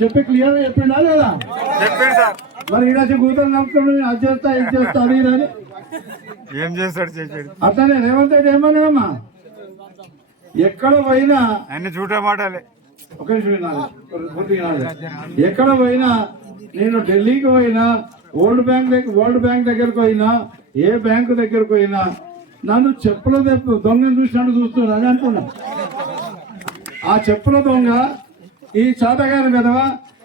చెప్పి క్లియర్ చెప్పిండా లేదా? చెప్పాడు సార్. మరి ఈడ కూతురు నడుపుతున్నాడు అది చేస్తా ఇది చేస్తా అది ఇది ఏం చేస్తాడు చేసాడు అట్లనే రేవంత్ రెడ్డి ఏమన్నాడమ్మా? ఎక్కడ పోయినా అన్ని చూటే మాటలే. ఒక ఎక్కడ పోయినా నేను ఢిల్లీకి పోయినా వరల్డ్ బ్యాంక్ దగ్గర వరల్డ్ బ్యాంక్ దగ్గరకు పోయినా ఏ బ్యాంకు దగ్గరకు పోయినా నన్ను చెప్పుల దొంగను చూసినట్టు చూస్తున్నా అని అంటున్నా. ఆ చెప్పుల దొంగ ఈ చాతగాని విధవ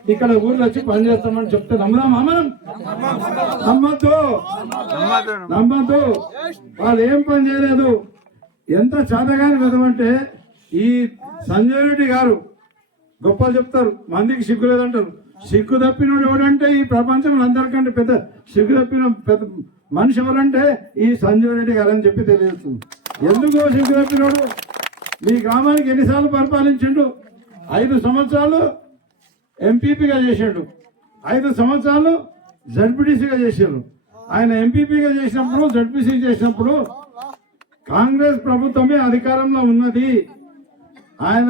ఇక్కడ ఊర్లో వచ్చి పనిచేస్తామని చెప్తే నమ్ముదామా? మనం నమ్మద్దు. నమ్మద్దు. వాళ్ళు ఏం పని చేయలేదు. ఎంత చేతగాని విధమంటే ఈ సంజయ్ రెడ్డి గారు గొప్పలు చెప్తారు. మందికి సిగ్గు లేదంటారు. సిగ్గు తప్పినోడు ఎవడంటే ఈ ప్రపంచంలో అందరికంటే పెద్ద సిగ్గు తప్పిన పెద్ద మనిషి ఎవరంటే ఈ సంజయ్ రెడ్డి గారు అని చెప్పి తెలియజేస్తుంది. ఎందుకు సిగ్గు తప్పినోడు? మీ గ్రామానికి ఎన్నిసార్లు పరిపాలించిండు? ఐదు సంవత్సరాలు ఎంపీపీగా చేసాడు ఐదు సంవత్సరాలు జడ్పీటీసీగా చేశారు ఆయన ఎంపీపీగా చేసినప్పుడు జడ్పీసీ చేసినప్పుడు కాంగ్రెస్ ప్రభుత్వమే అధికారంలో ఉన్నది. ఆయన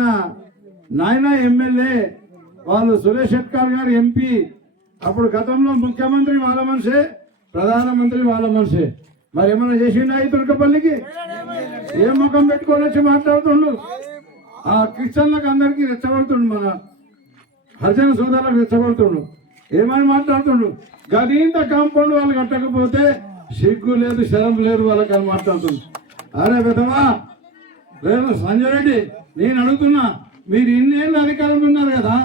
నాయన ఎమ్మెల్యే వాళ్ళు సురేష్ షెట్కార్ గారు ఎంపీ. అప్పుడు గతంలో ముఖ్యమంత్రి వాళ్ళ మనిషే ప్రధానమంత్రి వాళ్ళ మనిషే. మరి ఏమైనా చేసిండా ఈ తుర్కపల్లికి ఏ ముఖం పెట్టుకొని వచ్చి మాట్లాడుతుండు? ఆ క్రిస్టియన్లకు అందరికీ రెచ్చగొడుతుండు మన హరిజన సోదరులకు రెచ్చగొడుతుండు. ఏమని మాట్లాడుతుండు? గదీంత కాంపౌండ్ వాళ్ళు కట్టకపోతే సిగ్గు లేదు శరం లేదు వాళ్ళకి అని మాట్లాడుతుండు. అరే విధవా లేదు సంజయ్ రెడ్డి నేను అడుగుతున్నా మీరు ఇన్ని ఏళ్ళు అధికారంలో ఉన్నారు కదా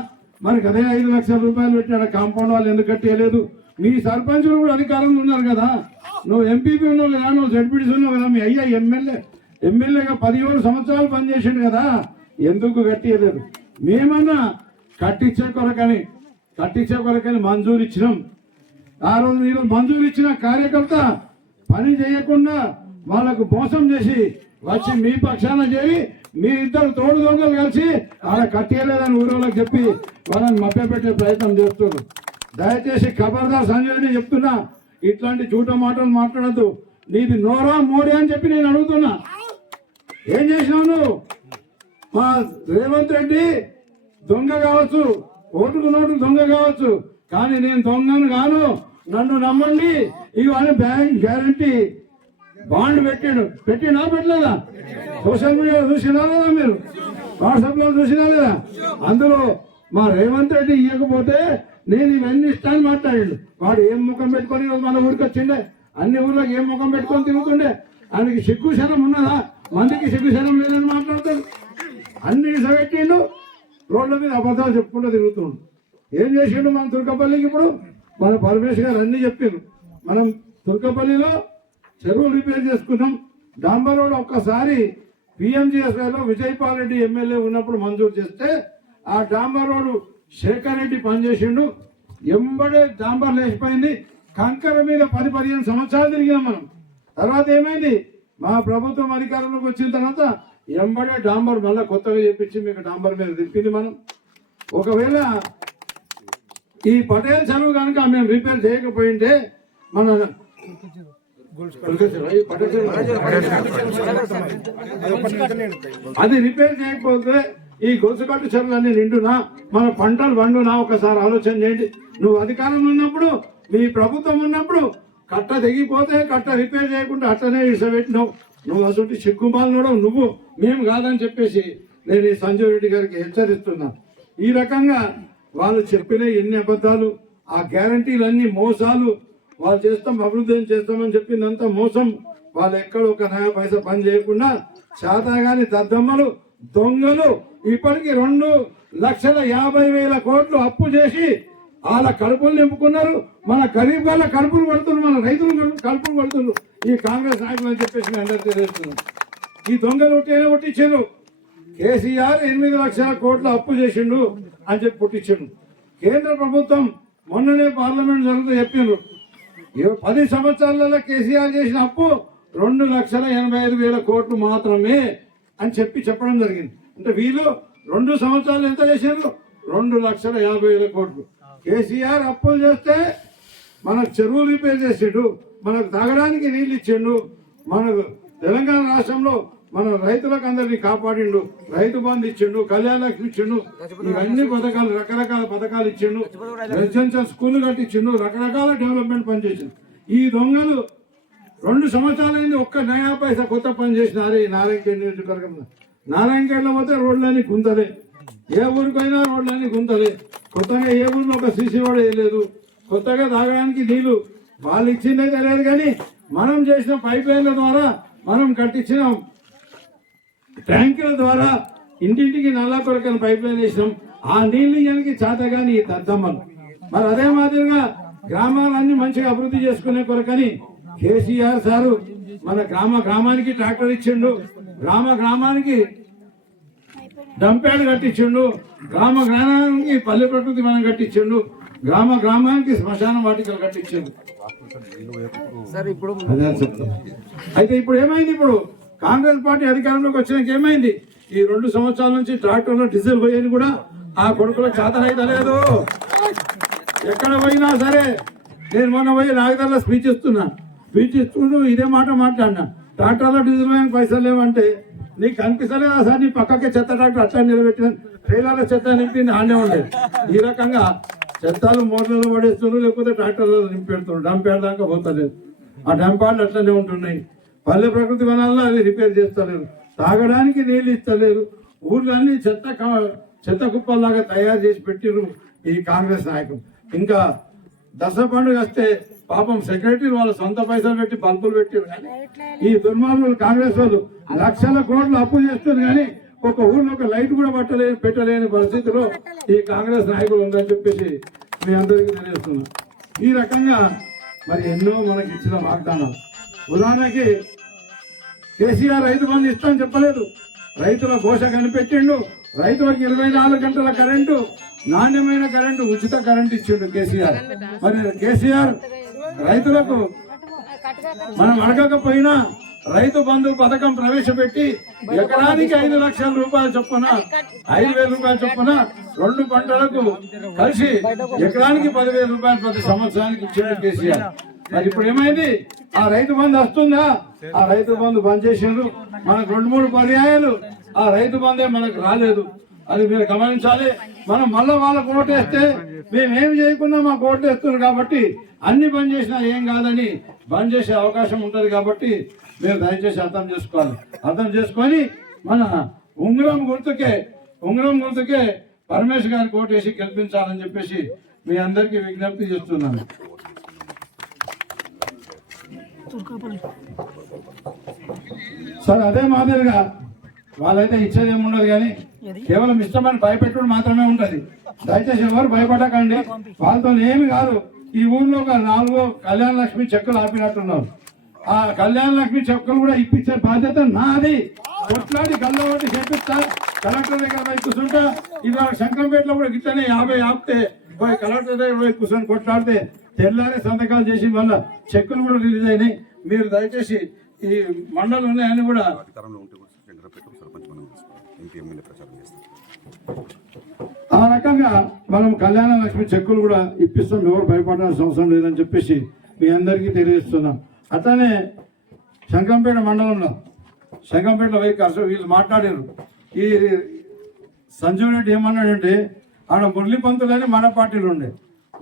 మరి అదే ఐదు లక్షల రూపాయలు పెట్టాడు కాంపౌండ్ వాళ్ళు ఎందుకు కట్టేయలేదు? మీ సర్పంచులు కూడా అధికారంలో ఉన్నారు కదా నువ్వు ఎంపీపీ ఉన్నావు కదా నువ్వు జడ్పీడీసీ ఉన్నావు కదా మీ అయ్యా ఎమ్మెల్యే ఎమ్మెల్యేగా పదిహేడు సంవత్సరాలు పనిచేసాడు కదా ఎందుకు కట్టియలేదు? మేమన్నా కట్టించే కొరకని కట్టించే కొరకని మంజూరు ఇచ్చినాం. ఆ రోజు మీరు మంజూరు ఇచ్చిన కార్యకర్త పని చేయకుండా వాళ్ళకు మోసం చేసి వచ్చి మీ పక్షాన చేరి మీ ఇద్దరు తోడు దొంగలు కలిసి ఆడ కట్టేయలేదని ఊరోళ్ళకి చెప్పి వాళ్ళని మభ్యపెట్టే ప్రయత్నం చేస్తున్నారు. దయచేసి ఖబర్దార్ సంజయ్ని చెప్తున్నా ఇట్లాంటి చూట మాటలు మాట్లాడద్దు. నీది నోరా మోడీ అని చెప్పి నేను అడుగుతున్నా. ఏం చేసినావు నువ్వు? మా రేవంత్ రెడ్డి దొంగ కావచ్చు ఓటుకు నోటు దొంగ కావచ్చు. కానీ నేను దొంగను కాను నన్ను నమ్మండి. ఇవి బ్యాంక్ గ్యారంటీ బాండ్ పెట్టాడు. పెట్టినా పెట్టలేదా? సోషల్ మీడియా చూసినా లేదా మీరు? వాట్సాప్లో చూసినా లేదా? అందులో మా రేవంత్ రెడ్డి ఇవ్వకపోతే నేను ఇవన్నీ ఇష్టాన్ని మాట్లాడాడు. వాడు ఏం ముఖం పెట్టుకొని మన ఊరికి వచ్చిండే? అన్ని ఊర్లకు ఏం ముఖం పెట్టుకొని తిరుగుతుండే? ఆయనకి సిగ్గు శరం ఉన్నదా? మందికి సిగ్గు శరం లేదని మాట్లాడతాడు. అన్ని ఇసగట్టిండు రోడ్ల మీద అబద్ధాలు చెప్పుకుంటూ తిరుగుతుండు. ఏం చేసిండు మన తుర్కపల్లికి ఇప్పుడు? మన పరమేశ్వర్ గారు అన్ని చెప్పిండు మనం తుర్కపల్లిలో చెరువులు రిపేర్ చేసుకున్నాం. డాంబర్ రోడ్ ఒక్కసారి పిఎంజిఎస్ఐలో విజయపాల్ రెడ్డి ఎమ్మెల్యే ఉన్నప్పుడు మంజూరు చేస్తే ఆ డాంబర్ రోడ్ శేఖర్ రెడ్డి పనిచేసిండు. ఎంబడే డాంబర్ లేచిపోయింది. కంకర మీద పది పదిహేను సంవత్సరాలు తిరిగాం మనం. తర్వాత ఏమైంది? మా ప్రభుత్వం అధికారంలోకి వచ్చిన తర్వాత ఎంబడే డాంబర్ మళ్ళీ కొత్తగా చెప్పించి మీకు డాంబర్ మీద తిప్పింది మనం. ఒకవేళ ఈ పటేల్ చెరువు కనుక మేము రిపేర్ చేయకపోయింటే మన అది రిపేర్ చేయకపోతే ఈ గొలుసుకట్టు చెరువులన్నీ నిండునా? మన పంటలు వండునా ఒకసారి ఆలోచన చేయండి. నువ్వు అధికారంలో ఉన్నప్పుడు మీ ప్రభుత్వం ఉన్నప్పుడు కట్ట తెగిపోతే కట్ట రిపేర్ చేయకుండా అట్టనే ఇసబెట్టినావు. నువ్వు అసలు సిగ్గుమాలనోడు నువ్వు మేము కాదని చెప్పేసి నేను ఈ సంజయ్ రెడ్డి గారికి హెచ్చరిస్తున్నా. ఈ రకంగా వాళ్ళు చెప్పిన ఎన్ని అబద్ధాలు ఆ గ్యారంటీలన్నీ మోసాలు వాళ్ళు చేస్తాం అభివృద్ధి చేస్తామని చెప్పిందంతా మోసం వాళ్ళు ఎక్కడ ఒక నయా పైసా పని చేయకుండా శాతగాని దద్దమ్మలు దొంగలు ఇప్పటికి రెండు లక్షల యాభై వేల కోట్లు అప్పు చేసి వాళ్ళ కడుపులు నింపుకున్నారు. మన గరీబ్ వాళ్ళ కడుపులు పడుతున్నారు మన రైతులు కడుపులు పడుతున్నారు ఈ కాంగ్రెస్ నాయకులు అని చెప్పేసి మేము అందరికీ తెలియజేస్తున్నాను ఈ దొంగలు ఒట్టేనే ఒట్టించారు కేసీఆర్ ఎనిమిది లక్షల కోట్ల అప్పు చేసిండు అని చెప్పి పుట్టించిండు. కేంద్ర ప్రభుత్వం మొన్ననే పార్లమెంట్ జరుగుతూ చెప్పిండ్రు. పది సంవత్సరాలలో కేసీఆర్ చేసిన అప్పు రెండు లక్షల ఎనభై ఐదు వేల కోట్లు మాత్రమే అని చెప్పి చెప్పడం జరిగింది. అంటే వీళ్ళు రెండు సంవత్సరాలు ఎంత చేశారు రెండు లక్షల యాభై వేల కోట్లు. కేసీఆర్ అప్పులు చేస్తే మన చెరువులు రిపేర్ చేసిండు. మనకు తాగడానికి నీళ్ళు ఇచ్చిండు. మనకు తెలంగాణ రాష్ట్రంలో మన రైతులకు అందరినీ కాపాడిండు. రైతు బంధు ఇచ్చిండు కళ్యాణ లక్ష్మి ఇచ్చిండు. ఇవన్నీ పథకాలు రకరకాల పథకాలు ఇచ్చిండు. రెసిడెన్షియల్ స్కూల్ కట్టించిండు రకరకాల డెవలప్మెంట్ పనిచేసిండు ఈ దొంగలు రెండు సంవత్సరాలైంది ఒక్క నయా పైసా కొత్త పని చేసినారే ఈ నారాయణఖేడ్ నియోజకవర్గంలో నారాయణఖేడ్లో పోతే రోడ్లన్నీ గుంతలే. ఏ ఊరికైనా రోడ్లన్నీ గుంతలే. కొత్తగా ఏ ఊరిలో ఒక సీసీ కూడా వేయలేదు. కొత్తగా తాగడానికి నీళ్ళు వాళ్ళు ఇచ్చిందే తెలియదు కానీ మనం చేసిన పైప్ లైన్ల ద్వారా మనం కట్టించిన. ట్యాంకుల ద్వారా ఇంటింటికి నల్లా కొరకని పైప్ లైన్ వేసినాం. ఆ నీళ్ళు ఇవ్వడానికి చేతగాని ఈ దద్దమ్మలు. మరి అదే మాదిరిగా గ్రామాలన్నీ మంచిగా అభివృద్ధి చేసుకునే కొరకని కేసీఆర్ సారు మన గ్రామ గ్రామానికి ట్రాక్టర్ ఇచ్చిండు. గ్రామ గ్రామానికి డంప్యాడ్ కట్టించిండు. గ్రామ గ్రామానికి పల్లె ప్రకృతి మనం కట్టించిండు. గ్రామ గ్రామానికి శ్మశాన వాటికలు చెప్తాను అయితే ఇప్పుడు ఏమైంది ఇప్పుడు? కాంగ్రెస్ పార్టీ అధికారంలోకి వచ్చినాక ఏమైంది? ఈ రెండు సంవత్సరాల నుంచి ట్రాక్టర్లో డీజిల్ పోయేది కూడా ఆ కొడుకులకు చేతనైతే లేదు. ఎక్కడ పోయినా సరే నేను మొన్న పోయి నాగదర్లో స్పీచ్ ఇస్తున్నా. స్పీచ్ ఇస్తూ ఇదే మాట మాట్లాడినా. ట్రాక్టర్లో డీజిల్ పోయడానికి పైసలు లేవంటే నీకు కనిపిస్తలేదా సార్? నీ పక్కకే చెత్త ట్రాక్టర్ అట్లా నిలబెట్టిన ట్రైలర్ల చెత్త నింపింది ఆనే ఉండేది ఈ రకంగా చెత్తాలు మోటార్లు పడేస్తున్నారు లేకపోతే ట్రాక్టర్లలో నింపెడుతున్నారు డంపేడ దాకా పోతలేదు. ఆ డంపాలు అట్లనే ఉంటున్నాయి. పల్లె ప్రకృతి వనాల్లో అది రిపేర్ చేస్తలేరు. తాగడానికి నీళ్ళు ఇస్తలేరు. ఊర్లన్నీ చెత్త చెత్త కుప్పల్లాగా తయారు చేసి పెట్టిరు ఈ కాంగ్రెస్ నాయకులు. ఇంకా దసరా పండుగ వస్తే పాపం సెక్రటరీ వాళ్ళ సొంత పైసలు పెట్టి బల్బులు పెట్టారు కానీ ఈ దుర్మార్గులు కాంగ్రెస్ వాళ్ళు లక్షల కోట్లు అప్పు చేస్తారు కానీ ఒక ఊళ్ళో ఒక లైట్ కూడా పట్టలేని పెట్టలేని పరిస్థితిలో ఈ కాంగ్రెస్ నాయకులు ఉందని చెప్పేసి మీ అందరికీ తెలియజేస్తున్నా. ఈ రకంగా మరి ఎన్నో మనకి ఇచ్చిన వాగ్దానాలు. ఉదాహరణకి కేసీఆర్ రైతు బంధు ఇస్తామని చెప్పలేదు. రైతుల ఘోష కనిపెట్టిండు. రైతులకు ఇరవై నాలుగు గంటల కరెంటు నాణ్యమైన కరెంటు ఉచిత కరెంటు ఇచ్చిండు కేసీఆర్. మరి కేసీఆర్ రైతులకు మనం అడగకపోయినా రైతు బంధు పథకం ప్రవేశపెట్టి ఎకరానికి ఐదు లక్షల రూపాయల చొప్పున ఐదు వేల రూపాయల చొప్పున రెండు పంటలకు కలిసి ఎకరానికి పదివేల రూపాయలు ప్రతి సంవత్సరానికి ఇచ్చాడు కేసీఆర్ మరి ఇప్పుడు ఏమైంది? ఆ రైతు బంధు వస్తుందా? ఆ రైతు బంధు బంద్ చేసిండ్రు. మనకు రెండు మూడు పర్యాయాలు. ఆ రైతు బంధే మనకు రాలేదు. అది మీరు గమనించాలి. మనం మళ్ళీ వాళ్ళకు ఓటేస్తే మేమేం చేయకుండా మాకు ఓటేస్తున్నారు కాబట్టి అన్ని బంద్ చేసినా ఏం కాదని బంద్ చేసే అవకాశం ఉంటుంది కాబట్టి మీరు దయచేసి అర్థం చేసుకోవాలి. అర్థం చేసుకొని మన ఉంగరం గుర్తుకే ఉంగరం గుర్తుకే పరమేశ్వర్ గారికి ఓటేసి గెలిపించాలని చెప్పేసి మీ అందరికీ విజ్ఞప్తి చేస్తున్నాను. సార్ అదే మాదిరిగా వాళ్ళైతే ఇచ్చేది ఏమి ఉండదు కానీ కేవలం ఇష్టమని భయపెట్టడం మాత్రమే ఉంటది. దయచేసి ఎవరు భయపడకండి. వాళ్ళతో ఏమి కాదు. ఈ ఊర్లో ఒక నాలుగో కళ్యాణ లక్ష్మి చెక్కులు ఆపినట్టున్నారు ఆ కళ్యాణ లక్ష్మి చెక్కులు కూడా ఇప్పించే బాధ్యత నాది. కొట్లాడి గల్లబట్టి చేపిస్తా కలెక్టర్ దగ్గర పోయి కూర్చుంటా ఇవాళ శంకరంపేటలో కూడా గిట్లనే యాభై ఆపితే పోయి కలెక్టర్ దగ్గర పోయి కూర్చొని కొట్లాడితే తెల్లారే సంతకాలు చేసి వల్ల చెక్కులు కూడా రిలీజ్ అయినాయి. మీరు దయచేసి ఈ మండలం ఉన్నాయని కూడా ఆ రకంగా మనం కళ్యాణ లక్ష్మి చెక్కులు కూడా ఇప్పిస్తాం. ఎవరు భయపడాల్సిన అవసరం లేదని చెప్పేసి మీ అందరికీ తెలియజేస్తున్నాం. అట్లానే శంకంపేట మండలంలో శంకంపేటలో పోయి అసలు వీళ్ళు మాట్లాడారు. ఈ సంజీవ్ రెడ్డి ఏమన్నాడంటే ఆడ మురళీ పంతులని మన పార్టీలు ఉండే.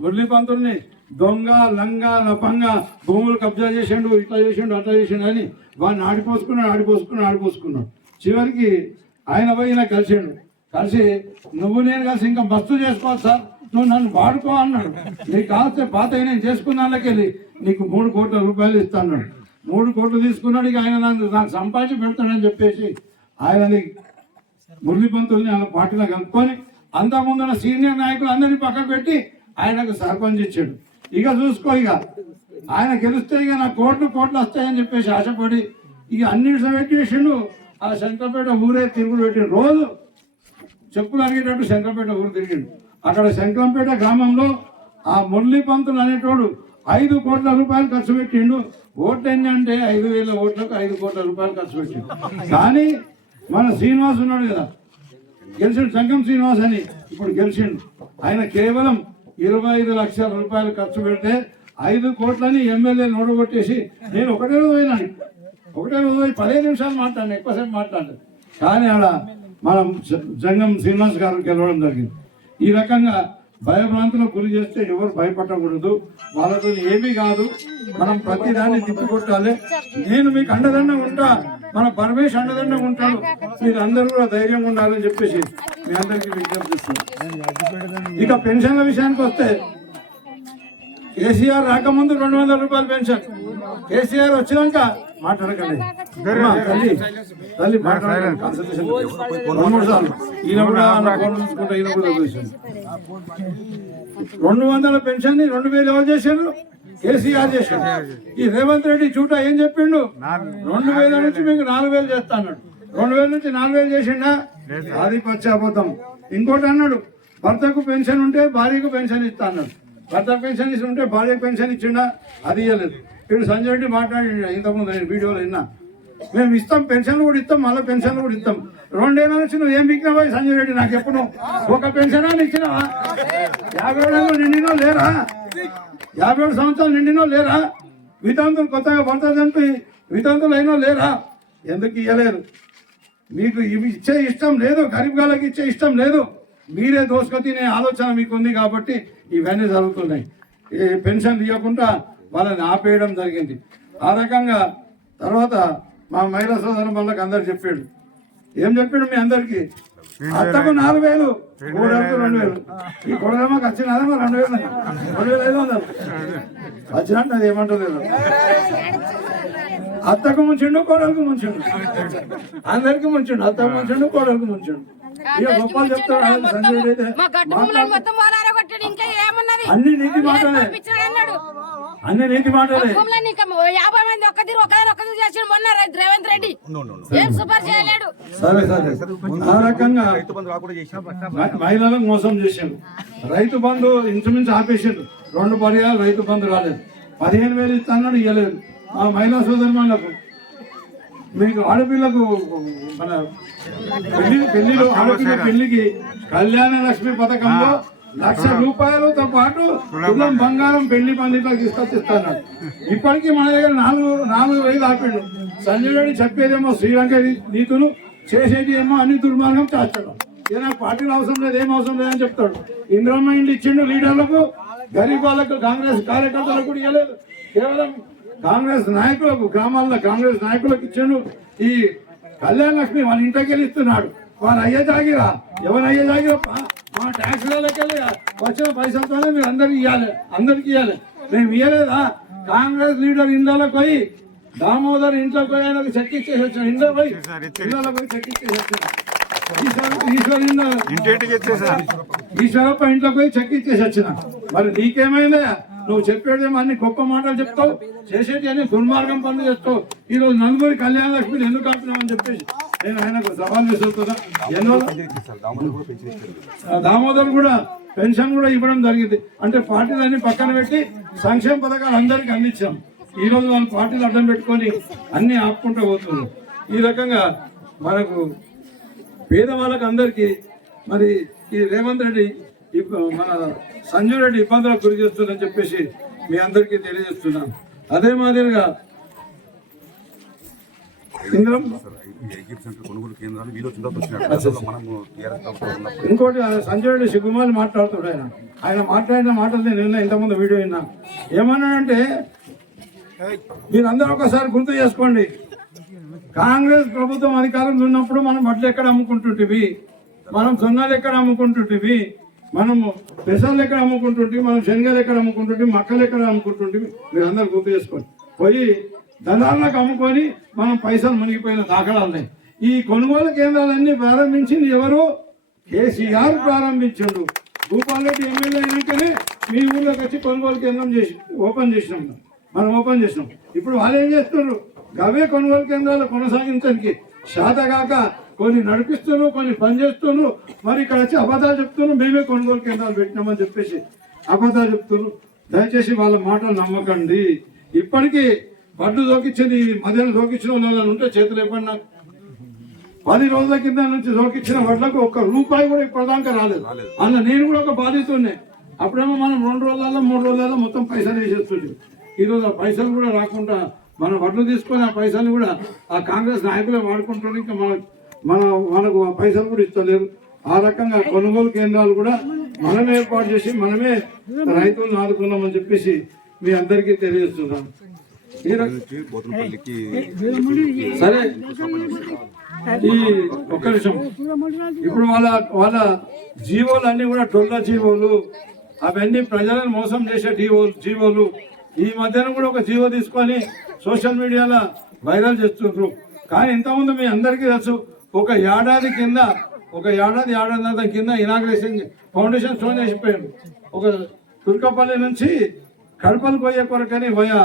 మురళీ పంతుల్ని దొంగ లంగ లపంగ భూములు కబ్జా చేసిండు ఇట్లా చేసిండు అట్లా చేసిండు అని వాడిని ఆడిపోసుకున్నాడు ఆడిపోసుకున్నాడు ఆడిపోసుకున్నాడు. చివరికి ఆయన పోయి ఇలా కలిసిండు. కలిసి నువ్వు నేను కలిసి ఇంకా మస్తు చేసుకోవాలి సార్. నువ్వు నన్ను వాడుకో అన్నాడు. నీకు కాస్తే పాత నేను చేసుకున్నాళ్ళకి వెళ్ళి నీకు మూడు కోట్ల రూపాయలు ఇస్తాను మూడు కోట్లు తీసుకున్నాడు ఇక ఆయన నన్ను నాకు సంపాదించి పెడతాడని చెప్పేసి ఆయనని మురళీ పంతుల్ని ఆయన పార్టీలో కలుపుకొని అంతకుముందున్న సీనియర్ నాయకులు అందరినీ పక్కకు పెట్టి ఆయనకు సర్పంచ్ ఇచ్చాడు. ఇక చూసుకో ఇక. ఆయన గెలిస్తే ఇక నా కోట్లు కోట్లు వస్తాయని చెప్పేసి ఆశపడి ఇక అన్నింటిలో పెట్టేసిండు ఆ శంకరపేట ఊరే తిరుగుడు పెట్టిండు. రోజు చెప్పులు అడిగేటట్టు శంకరంపేట ఊరు తిరిగిండు. అక్కడ శంకరంపేట గ్రామంలో ఆ మురళీ పంతులు అనేటోడు ఐదు కోట్ల రూపాయలు ఖర్చు పెట్టిండు. ఓట్లు ఎన్ని అంటే ఐదు వేల ఓట్లకు ఐదు కోట్ల రూపాయలు ఖర్చు పెట్టిండు. కానీ మన శ్రీనివాస్ ఉన్నాడు కదా గెలిచిండు సంఘం శ్రీనివాస్ అని ఇప్పుడు గెలిచిండు. ఆయన కేవలం ఇరవై ఐదు లక్షల రూపాయలు ఖర్చు పెడితే ఐదు కోట్లని ఎమ్మెల్యే నోడగొట్టేసి నేను ఒకటే రోజు పోయినాను. ఒకటే రోజు పదిహేను నిమిషాలు మాట్లాడిన ఎక్కువసేపు మాట్లాడలేదు కానీ ఆడ మనం జంగం శ్రీనివాస్ గారు గెలవడం జరిగింది. ఈ రకంగా భయభ్రాంతులకు గురి చేస్తే ఎవరు భయపడకూడదు. వాళ్ళతో ఏమీ కాదు. మనం ప్రతిదాన్ని తిప్పికొట్టాలి. నేను మీకు అండదండ ఉంటా. మన పరమేష్ అండదండ ఉంటాడు. మీరు అందరూ కూడా ధైర్యంగా ఉండాలని చెప్పేసి మీ అందరికీ విజ్ఞప్తిస్తున్నాను ఇక పెన్షన్ల విషయానికి వస్తే కేసీఆర్ రాకముందు రెండు వందల రూపాయలు పెన్షన్. కేసీఆర్ వచ్చినాక మాట్లాడకండి. తల్లి తల్లి కాన్సన్ట్రేషన్ ఈయన కూడా చూసుకుంటా ఈయన కూడా చూశాను రెండు వందల పెన్షన్ని రెండు వేలు ఎవరు చేశారు కేసీఆర్ చేశాడు ఈ రేవంత్ రెడ్డి చూట ఏం చెప్పిండు? రెండు వేల నుంచి మీకు నాలుగు వేలు చేస్తా అన్నాడు. రెండు వేల నుంచి నాలుగు వేలు చేసిండా? అది పచ్చాపోతాం ఇంకోటి అన్నాడు భర్తకు పెన్షన్ ఉంటే భార్యకు పెన్షన్ ఇస్తా అన్నాడు. భర్త పెన్షన్ ఇచ్చి ఉంటే భార్య పెన్షన్ ఇచ్చిండా? అది ఇవ్వలేదు ఇప్పుడు సంజయ్ రెడ్డి మాట్లాడి ఇంతకుముందు నేను వీడియోలో విన్నా. మేము ఇస్తాం పెన్షన్లు కూడా ఇస్తాం మళ్ళీ పెన్షన్లు కూడా ఇస్తాం. రెండేళ్ళ నుంచి నువ్వు ఏం ఇచ్చినావా సంజయ్ రెడ్డి నాకు ఎప్పుడు ఒక పెన్షన్ అని ఇచ్చినావా యాభై ఏళ్ళు నిండినో లేరా? యాభై ఏడు సంవత్సరాలు నిండినో లేరా? వితంతులు కొత్తగా భర్త చంపి వితంతులు అయినో లేరా? ఎందుకు ఇవ్వలేరు మీకు ఇవి ఇచ్చే ఇష్టం లేదు గరీబ్ గాళ్ళకి ఇచ్చే ఇష్టం లేదు. మీరే దోసుకు ఆలోచన మీకు ఉంది కాబట్టి ఇవన్నీ జరుగుతున్నాయి. ఈ పెన్షన్ ఇవ్వకుండా వాళ్ళని ఆపేయడం జరిగింది. ఆ రకంగా తర్వాత మా మహిళా సోదరు వాళ్ళకి అందరు చెప్పాడు ఏం చెప్పాడు మీ అందరికి? అత్తకు నాలుగు వేలు కూడలకు రెండు వేలు. ఈ కొడలమ్మకి వచ్చిన రెండు వేలు రెండు వేలు ఐదు వందలు. వచ్చినట్టు అది ఏమంటలేదు అత్తకు ముంచిండు కోడలకు ముంచిండు. అందరికి ముంచిండు అత్తకు ముంచిండు కోడలకు ముంచిండు. ఇక గొప్పలు చెప్తాడు సంజయ్ అయితే అన్ని నీతి మాటలే. అన్ని నీతి మాటలే. యాభై మంది ఒక్క తీరు ఒకదాని ఒక్క తీరు చేసాడు మొన్న రేవంత్ రెడ్డి. ఏం సూపర్ చేయలేడు. సరే సరే. ఆ రకంగా రైతు బంధు రాకుండా చేసిన మ- మహిళలకు మోసం చేసిండు. రైతు బంధు ఇంచుమించు ఆపేసిండు. రెండు పర్యాలు రైతు బంధు రాలేదు. పదిహేను వేలు ఇస్తానని ఇవ్వలేదు ఆ మహిళా సోదరులకు మీకు ఆడపిల్లకు మన పెళ్ళి పెళ్ళిలో ఆడపిల్ల పెళ్ళికి కళ్యాణ లక్ష్మి పథకంలో లక్ష రూపాయలతో పాటు తులం బంగారం పెళ్ళి పందిట్లో తీసుకొచ్చిస్తాను ఇప్పటికీ మన దగ్గర నాలుగు నాలుగు వేలు ఆపాడు. సంజయ్ రెడ్డి చెప్పేదేమో శ్రీలంక నీతులు చేసేది ఏమో అన్ని దుర్మార్గం చేస్తాడు. ఇక నాకు పార్టీలు అవసరం లేదు ఏం అవసరం లేదని చెప్తాడు. ఇందిరమ్మ ఇండ్లు ఇచ్చిండు లీడర్లకు గరీబ్ వాళ్ళకు కాంగ్రెస్ కార్యకర్తలకు కూడా ఇవ్వలేదు. కేవలం కాంగ్రెస్ నాయకులకు గ్రామాల్లో కాంగ్రెస్ నాయకులకు ఇచ్చాడు ఈ కళ్యాణ లక్ష్మి వాళ్ళ ఇంటికి వెళ్ళి ఇస్తున్నాడు. వారు అయ్యే జాగిరా. ఎవరు అయ్యే జాగిరా మా ట్యాక్స్లకి వెళ్ళి వచ్చిన పైసలతోనే మీరు అందరికి ఇవ్వాలి అందరికి ఇవ్వాలి మేము ఇవ్వలేదా కాంగ్రెస్ లీడర్ ఇండ్లకు పోయి దామోదర్ ఇంట్లోకి పోయి ఆయనకు చెక్ ఇచ్చేసి వచ్చాను ఇంట్లో పోయి పోయి చెక్ ఇచ్చేసి ఇచ్చేసారు. ఈశ్వరప్ప ఇంట్లోకి పోయి చెక్ ఇచ్చేసి వచ్చిన. మరి నీకేమైందా నువ్వు చెప్పేదేమో అన్ని గొప్ప మాటలు చెప్తావు. చేసేది అన్ని దుర్మార్గం పనులు చేస్తావు. ఈ రోజు నలుగురి కళ్యాణ లక్ష్మిని ఎందుకు ఆపినామని చెప్పేసి నేను ఆయనకు సవాల్ చేస్తున్నా ఎన్నో దామోదర్ కూడా పెన్షన్ కూడా ఇవ్వడం జరిగింది. అంటే పార్టీలన్నీ పక్కన పెట్టి సంక్షేమ పథకాలు అందరికీ అందించాం. ఈ రోజు వాళ్ళు పార్టీలు అడ్డం పెట్టుకొని అన్ని ఆపుకుంటూ పోతున్నారు. ఈ రకంగా మనకు పేదవాళ్ళకు అందరికీ మరి ఈ రేవంత్ రెడ్డి మన సంజయ్ రెడ్డి ఇబ్బందులకు గురి చేస్తుందని చెప్పేసి మీ అందరికీ తెలియజేస్తున్నాను. అదే మాదిరిగా కొనుగోలు కేంద్రాలు మనము ఇంకోటి సంజయ్ రెడ్డి సిగ్గుమాలి మాట్లాడుతాడు ఆయన. ఆయన మాట్లాడిన మాటలు నేను విన్నా ఇంతకుముందు వీడియో విన్నా. ఏమన్నాడంటే మీరందరూ ఒకసారి గుర్తు చేసుకోండి. కాంగ్రెస్ ప్రభుత్వం అధికారంలో ఉన్నప్పుడు మనం బట్టలు ఎక్కడ అమ్ముకుంటుంటివి? మనం సున్నాలు ఎక్కడ అమ్ముకుంటుంటివి? మనము పెసర్లు ఎక్కడ అమ్ముకుంటుంటివి? మనం శనగలు ఎక్కడ అమ్ముకుంటుంటే మక్కలు ఎక్కడ అమ్ముకుంటుంటివి? అందరు గుర్తు చేసుకోండి. పోయి దళాలకు అమ్ముకొని మనం పైసలు మునిగిపోయిన దాఖలాలు ఉన్నాయి. ఈ కొనుగోలు కేంద్రాలన్నీ ప్రారంభించింది ఎవరు? కేసీఆర్ ప్రారంభించాడు. భూపాల్ రెడ్డి ఎమ్మెల్యే అయినాకనే మీ ఊర్లోకి వచ్చి కొనుగోలు కేంద్రం చేసి ఓపెన్ చేసినాం మనం. ఓపెన్ చేసినాం. ఇప్పుడు వాళ్ళు ఏం చేస్తున్నారు? అవే కొనుగోలు కేంద్రాలు కొనసాగించడానికి శాతగాక కొన్ని నడిపిస్తున్నారు కొన్ని పనిచేస్తున్నారు మరి ఇక్కడ వచ్చి అబద్ధాలు చెప్తున్నారు మేమే కొనుగోలు కేంద్రాలు పెట్టినామని చెప్పేసి అబద్ధాలు చెప్తున్నారు దయచేసి వాళ్ళ మాటలు నమ్మకండి. ఇప్పటికీ బడ్డు దోకిచ్చేది మధ్యాహ్నం దోకిచ్చిన వాళ్ళు ఉంటే చేతులు ఇవ్వండి నాకు. పది రోజుల కింద నుంచి దోకిచ్చిన వడ్లకు ఒక్క రూపాయి కూడా ఇప్పటిదాకా రాలేదు. అన్న నేను కూడా ఒక బాధితున్నే అప్పుడేమో మనం రెండు రోజులలో మూడు రోజులలో మొత్తం పైసలు వేసేస్తుంది ఈరోజు ఆ పైసలు కూడా రాకుండా మన వడ్లు తీసుకొని ఆ పైసలు కూడా ఆ కాంగ్రెస్ నాయకులే వాడుకుంటారు ఇంకా మన మన మనకు పైసలు కూడా ఇస్తలేరు. ఆ రకంగా కొనుగోలు కేంద్రాలు కూడా మనమే ఏర్పాటు చేసి మనమే రైతులను ఆదుకున్నామని చెప్పేసి మీ అందరికీ తెలియజేస్తున్నాను సరే ఈ ఒక్క నిమిషం. ఇప్పుడు వాళ్ళ వాళ్ళ జీవోలు అన్ని కూడా డొల్ల జీవోలు అవన్నీ ప్రజలను మోసం చేసే జీవోలు జీవోలు. ఈ మధ్యన కూడా ఒక జీవో తీసుకొని సోషల్ మీడియాలో వైరల్ చేస్తుండ్రు. కానీ ఇంతకుముందు మీ అందరికీ తెలుసు ఒక ఏడాది కింద ఒక ఏడాది ఏడాది కింద ఇనాగ్రేషన్ ఫౌండేషన్ స్టోన్ చేసిపోయాడు. ఒక తుర్కపల్లి నుంచి కడపలు పోయే కొరకని పోయా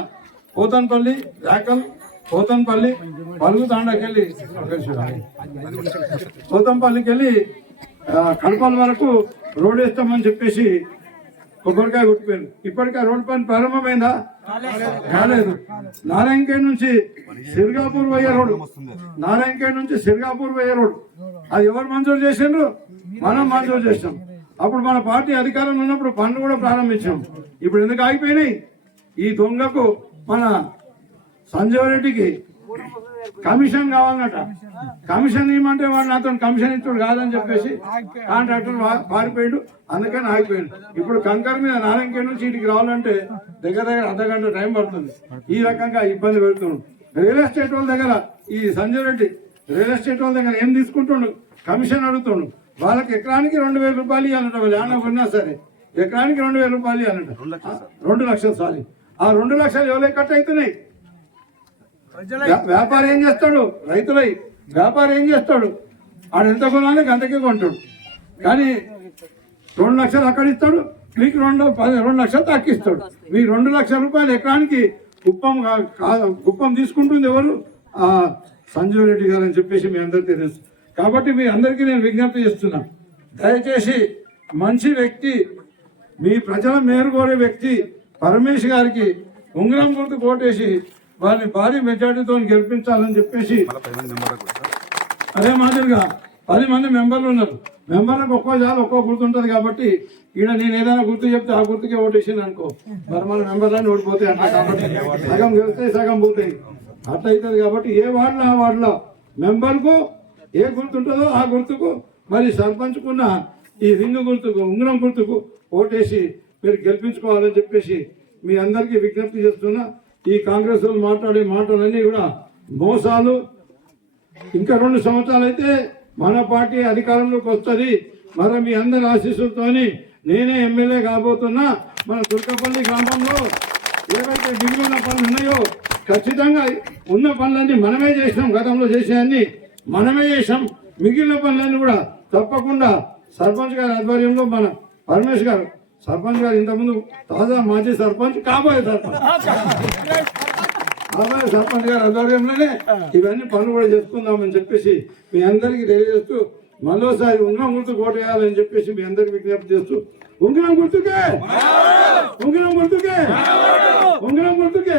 పోతన్పల్లి రాకల్ పోతన్పల్లి పలుగు తాండాకెళ్ళి పోతంపల్లికి వెళ్ళి కడపల వరకు రోడ్ వేస్తామని చెప్పేసి కొబ్బరికాయ కొట్టిపోయారు ఇప్పటికే రోడ్ పని ప్రారంభమైందా? కాలేదు. నారాయణఖేడ్ నుంచి సిర్గాపూర్ పోయే రోడ్డు. నారాయణఖేడ్ నుంచి సిర్గాపూర్ పోయే రోడ్డు. అది ఎవరు మంజూరు చేసిండ్రు? మనం మంజూరు చేసాం అప్పుడు మన పార్టీ అధికారంలో ఉన్నప్పుడు పనులు కూడా ప్రారంభించాం. ఇప్పుడు ఎందుకు ఆగిపోయినాయి? ఈ దొంగకు మన సంజయ్ రెడ్డికి కమిషన్ కావాలన్నట. కమిషన్ ఇవ్వమంటే వాడు నాతో కమిషన్ ఇచ్చాడు కాదని చెప్పేసి కాంట్రాక్టర్ పారిపోయాడు. అందుకని ఆగిపోయాడు. ఇప్పుడు కంకర్ మీద నారాయణకేడ్ నుంచి ఇంటికి రావాలంటే దగ్గర దగ్గర అర్ధ గంట టైం పడుతుంది. ఈ రకంగా ఇబ్బంది పెడుతున్నాడు రియల్ ఎస్టేట్ వాళ్ళ దగ్గర ఈ సంజయ్ రెడ్డి రియల్ ఎస్టేట్ వాళ్ళ దగ్గర ఏం తీసుకుంటుండు? కమిషన్ అడుగుతుండు. వాళ్ళకి ఎకరానికి రెండు వేల రూపాయలు ఇవ్వాలంట వాళ్ళు. ఏమన్నా కొన్నా సరే. ఎకరానికి రెండు వేల రూపాయలు ఇవ్వాలంట రెండు లక్షలు సారీ. ఆ రెండు లక్షలు ఎవరికి కట్ అవుతున్నాయి? వ్యాపారం ఏం చేస్తాడు? రైతులై వ్యాపారం ఏం చేస్తాడు? ఆడు ఎంత కొనాలి అంతకే కొంటాడు. కానీ రెండు లక్షలు అక్కడ ఇస్తాడు మీకు రెండు పది రెండు లక్షలు తక్కిస్తాడు. మీ రెండు లక్షల రూపాయలు ఎకరానికి కుప్పం కా- కుప్పం తీసుకుంటుంది ఎవరు? ఆ సంజీవ్ రెడ్డి గారు అని చెప్పేసి మీ అందరికీ తెలుసు. కాబట్టి మీ అందరికీ నేను విజ్ఞప్తి చేస్తున్నా. దయచేసి మంచి వ్యక్తి మీ ప్రజల మేరుకోరే వ్యక్తి పరమేష్ గారికి ఉంగరం గుర్తు కోటేసి వారిని భారీ మెజార్టీతో గెలిపించాలని చెప్పేసి అదే మాదిరిగా పది మంది మెంబర్లు ఉన్నారు. మెంబర్లకు ఒక్కో జాలు ఒక్కో గుర్తు ఉంటుంది కాబట్టి ఈడ నేను ఏదైనా గుర్తు చెప్తే ఆ గుర్తుకే ఓటేసింది అనుకో. మరి మన మెంబర్లని ఓడిపోతాయి అంట కాబట్టి సగం గెలుస్తాయి సగం పోతాయి. అట్లా అవుతుంది కాబట్టి ఏ వార్డులో ఆ వార్డులో మెంబర్కు ఏ గుర్తు ఉంటుందో ఆ గుర్తుకు మరి సర్పంచ్కున్న ఈ రింగు గుర్తుకు ఉంగరం గుర్తుకు ఓటేసి మీరు గెలిపించుకోవాలని చెప్పేసి మీ అందరికీ విజ్ఞప్తి చేస్తున్నా. ఈ కాంగ్రెస్ వాళ్ళు మాట్లాడే మాటలన్నీ కూడా మోసాలు. ఇంకా రెండు సంవత్సరాలు అయితే మన పార్టీ అధికారంలోకి వస్తుంది. మరి మీ అందరి ఆశీస్సులతోని నేనే ఎమ్మెల్యే కాబోతున్నా. మన దుర్గపల్లి గ్రామంలో ఏవైతే మిగిలిన పనులు ఉన్నాయో ఖచ్చితంగా ఉన్న పనులన్నీ మనమే చేసినాం గతంలో చేసేవన్నీ మనమే చేసాం మిగిలిన పనులన్నీ కూడా తప్పకుండా సర్పంచ్ గారి ఆధ్వర్యంలో మన పరమేష్ గారు సర్పంచ్ గారు ఇంతకుముందు తాజా మాజీ సర్పంచ్ కాబోయే సర్పంచ్. అలాగే సర్పంచ్. గారి ఆధ్వర్యంలోనే ఇవన్నీ పనులు కూడా చేసుకుందామని చెప్పేసి మీ అందరికీ తెలియజేస్తూ మరోసారి ఉంగరం గుర్తు కోటేయాలని చెప్పేసి మీ అందరికి విజ్ఞప్తి చేస్తూ ఉంగరం గుర్తుకే! ఉంగరం గుర్తుకే!